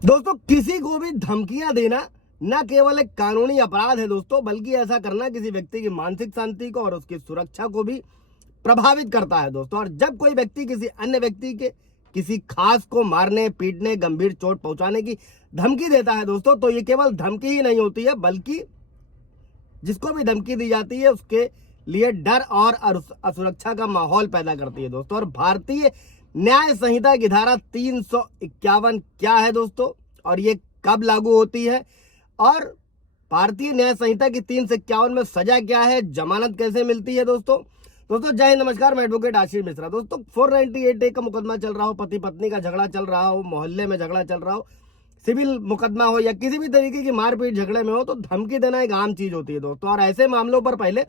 दोस्तों किसी को भी धमकियां देना न केवल एक कानूनी अपराध है दोस्तों, बल्कि ऐसा करना किसी व्यक्ति की मानसिक शांति को और उसकी सुरक्षा को भी प्रभावित करता है दोस्तों। और जब कोई व्यक्ति किसी अन्य व्यक्ति के किसी खास को मारने, पीटने, गंभीर चोट पहुंचाने की धमकी देता है दोस्तों, तो ये केवल धमकी ही नहीं होती है, बल्कि जिसको भी धमकी दी जाती है उसके लिए डर और असुरक्षा का माहौल पैदा करती है दोस्तों। और भारतीय न्याय संहिता की धारा 351 क्या है दोस्तों, और ये कब लागू होती है, और भारतीय न्याय संहिता की 351 में सजा क्या है, जमानत कैसे मिलती है दोस्तों। जय हिंद, नमस्कार, मैं एडवोकेट आशीष मिश्रा। दोस्तों 498A का मुकदमा चल रहा हो, पति पत्नी का झगड़ा चल रहा हो, मोहल्ले में झगड़ा चल रहा हो, सिविल मुकदमा हो या किसी भी तरीके की मारपीट झगड़े में हो, तो धमकी देना एक आम चीज होती है दोस्तों। और ऐसे मामलों पर पहले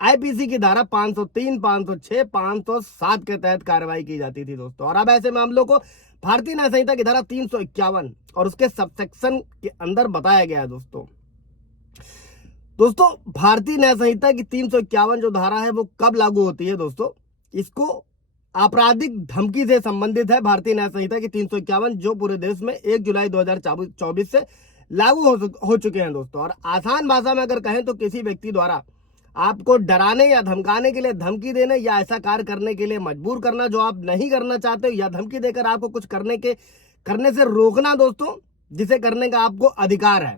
आईपीसी की धारा 503, 506, 507 के तहत कार्रवाई की जाती थी दोस्तों। और अब ऐसे मामलों को भारतीय न्याय संहिता की धारा 351 और उसके सबसेक्शन के अंदर बताया गया है दोस्तों। भारतीय न्याय संहिता की 351 जो धारा है वो कब लागू होती है दोस्तों, इसको आपराधिक धमकी से संबंधित है। भारतीय न्याय संहिता की 351 जो पूरे देश में 1 जुलाई 2024 से लागू हो चुके हैं दोस्तों। और आसान भाषा में अगर कहें तो किसी व्यक्ति द्वारा आपको डराने या धमकाने के लिए धमकी देने या ऐसा कार्य करने के लिए मजबूर करना जो आप नहीं करना चाहते हो, या धमकी देकर आपको कुछ करने से रोकना दोस्तों, जिसे करने का आपको अधिकार है।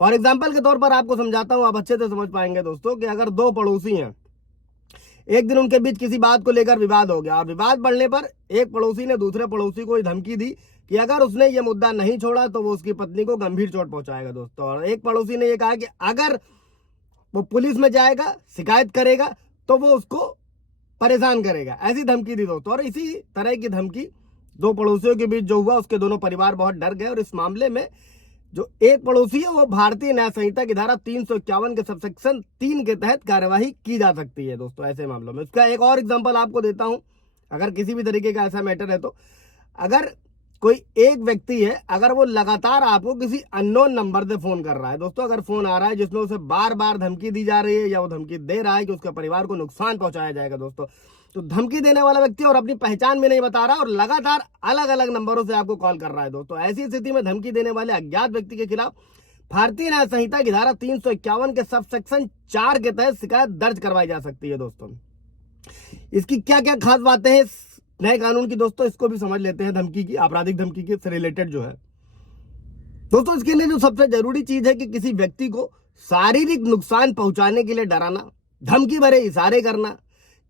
फॉर एग्जाम्पल के तौर पर आपको समझाता हूं, आप अच्छे से समझ पाएंगे दोस्तों, कि अगर दो पड़ोसी हैं, एक दिन उनके बीच किसी बात को लेकर विवाद हो गया, और विवाद बढ़ने पर एक पड़ोसी ने दूसरे पड़ोसी को धमकी दी कि अगर उसने ये मुद्दा नहीं छोड़ा तो वो उसकी पत्नी को गंभीर चोट पहुंचाएगा दोस्तों। और एक पड़ोसी ने ये कहा कि अगर वो पुलिस में जाएगा, शिकायत करेगा, तो वो उसको परेशान करेगा, ऐसी धमकी दी दोस्तों। और इसी तरह की धमकी दो पड़ोसियों के बीच जो हुआ, उसके दोनों परिवार बहुत डर गए, और इस मामले में जो एक पड़ोसी है वो भारतीय न्याय संहिता की धारा 351 के सबसेक्शन 3 के तहत कार्यवाही की जा सकती है दोस्तों ऐसे मामलों में। इसका एक और एग्जांपल आपको देता हूं, अगर किसी भी तरीके का ऐसा मैटर है तो, अगर कोई एक व्यक्ति है, अगर वो लगातार आपको किसी अननोन नंबर से फोन कर रहा है दोस्तों, अगर फोन आ रहा है जिसमें उसे बार बार धमकी दी जा रही है या वो धमकी दे रहा है कि उसके परिवार को नुकसान पहुंचाया जाएगा दोस्तों, तो धमकी देने वाला व्यक्ति और अपनी पहचान भी नहीं बता रहा और लगातार अलग अलग नंबरों से आपको कॉल कर रहा है दोस्तों, ऐसी स्थिति में धमकी देने वाले अज्ञात व्यक्ति के खिलाफ भारतीय न्याय संहिता की धारा 351 के सबसेक्शन 4 के तहत शिकायत दर्ज करवाई जा सकती है दोस्तों। इसकी क्या क्या खास बातें हैं नए कानून की दोस्तों, इसको भी समझ लेते हैं। धमकी की, आपराधिक धमकी के से रिलेटेड जो है दोस्तों, इसके लिए जो सबसे जरूरी चीज है कि किसी व्यक्ति को शारीरिक नुकसान पहुंचाने के लिए डराना, धमकी भरे इशारे करना,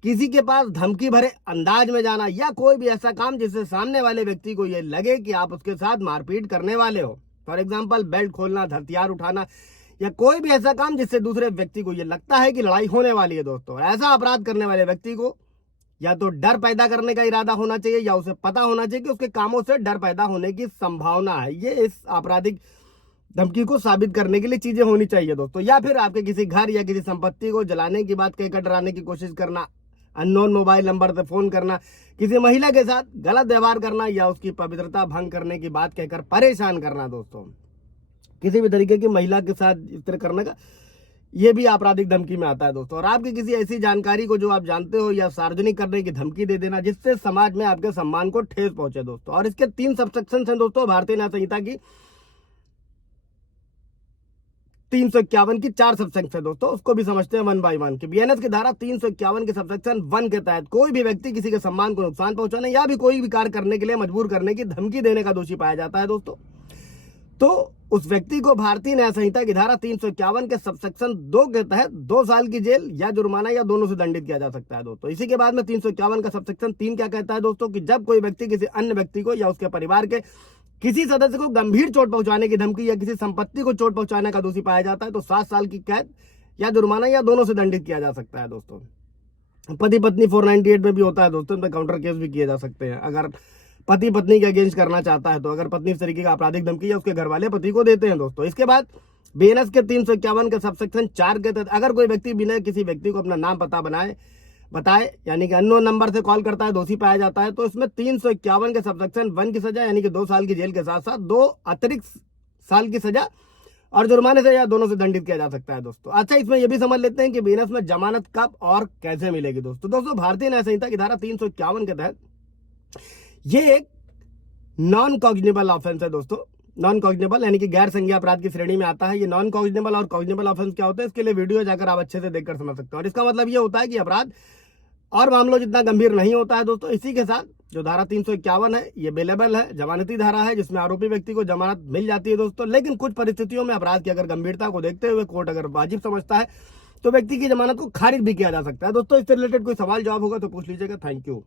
किसी के पास धमकी भरे अंदाज में जाना, या कोई भी ऐसा काम जिससे सामने वाले व्यक्ति को यह लगे कि आप उसके साथ मारपीट करने वाले हो। फॉर एग्जाम्पल बेल्ट खोलना, हथियार उठाना, या कोई भी ऐसा काम जिससे दूसरे व्यक्ति को यह लगता है कि लड़ाई होने वाली है दोस्तों। ऐसा अपराध करने वाले व्यक्ति को या तो डर पैदा करने का इरादा होना चाहिए, या उसे पता होना चाहिए कि उसके कामों से डर पैदा होने की संभावना है। ये इस आपराधिक धमकी को साबित करने के लिए चीजें होनी चाहिए दोस्तों। या फिर आपके किसी घर या किसी संपत्ति को जलाने की बात कहकर डराने की कोशिश करना, अननोन मोबाइल नंबर से फोन करना, किसी महिला के साथ गलत व्यवहार करना, या उसकी पवित्रता भंग करने की बात कहकर परेशान करना दोस्तों, किसी भी तरीके की महिला के साथ इस तरह करने का, ये भी आपराधिक धमकी में आता है दोस्तों। और आपकी किसी ऐसी जानकारी को जो आप जानते हो या सार्वजनिक करने की धमकी दे देना जिससे समाज में आपके सम्मान को ठेस पहुंचे दोस्तों। और इसके 3 सबसेक्शन हैं दोस्तों भारतीय न्याय संहिता की 351 की 4 सबसेक्शन है दोस्तों, उसको भी समझते हैं वन बाय वन। की बीएनएस की धारा 351 के सबसेक्शन 1 के तहत कोई भी व्यक्ति किसी के सम्मान को नुकसान पहुंचाने या भी कोई भी कार्य करने के लिए मजबूर करने की धमकी देने का दोषी पाया जाता है दोस्तों, तो उस व्यक्ति को भारतीय न्याय संहिता की धारा 351 के सबसेक्शन 2 के तहत 2 साल की जेल या जुर्माना या दोनों से दंडित किया जा सकता है दोस्तों। इसी के बाद में 351 का सबसेक्शन 3 क्या कहता है दोस्तों, कि जब कोई व्यक्ति किसी अन्य व्यक्ति को या उसके परिवार के किसी सदस्य को गंभीर चोट पहुंचाने की धमकी या किसी संपत्ति को चोट पहुंचाने का दोषी पाया जाता है, तो 7 साल की कैद या जुर्माना या दोनों से दंडित किया जा सकता है दोस्तों। पति पत्नी 498 में भी होता है दोस्तों, इनमें काउंटर केस भी किए जा सकते हैं अगर पति पत्नी के अगेंस्ट करना चाहता है तो, अगर पत्नी इस तरीके का आपराधिक धमकी या उसके घर वाले पति को देते हैं दोस्तों। इसके बाद बीएनएस के 351 के सबसेक्शन 4 के तहत अगर कोई व्यक्ति बिना किसी व्यक्ति को अपना नाम पता बताए यानी कि अननोन नंबर से कॉल करता है, दोषी पाया जाता है, तो इसमें 351 के सबसेक्शन 1 की सजा यानी कि 2 साल की जेल के साथ साथ 2 अतिरिक्त साल की सजा और जुर्माने से या दोनों से दंडित किया जा सकता है दोस्तों। अच्छा, इसमें यह भी समझ लेते हैं कि बीएनएस में जमानत कब और कैसे मिलेगी दोस्तों। भारतीय न्याय संहिता की धारा 351 के तहत ये एक नॉन कॉग्निबल ऑफेंस है दोस्तों, नॉन कॉग्निबल यानी कि गैर संज्ञेय अपराध की श्रेणी में आता है। ये नॉन कॉग्निबल और कॉग्निबल ऑफेंस क्या होता है, इसके लिए वीडियो जाकर आप अच्छे से देखकर समझ सकते हो। और इसका मतलब ये होता है कि अपराध और मामलों जितना गंभीर नहीं होता है दोस्तों। इसी के साथ जो धारा 351 है ये बेलेबल है, जमानती धारा है, जिसमें आरोपी व्यक्ति को जमानत मिल जाती है दोस्तों। लेकिन कुछ परिस्थितियों में अपराध की अगर गंभीरता को देखते हुए कोर्ट अगर वाजिब समझता है तो व्यक्ति की जमानत को खारिज भी किया जा सकता है दोस्तों। इससे रिलेटेड कोई सवाल जवाब होगा तो पूछ लीजिएगा। Thank you.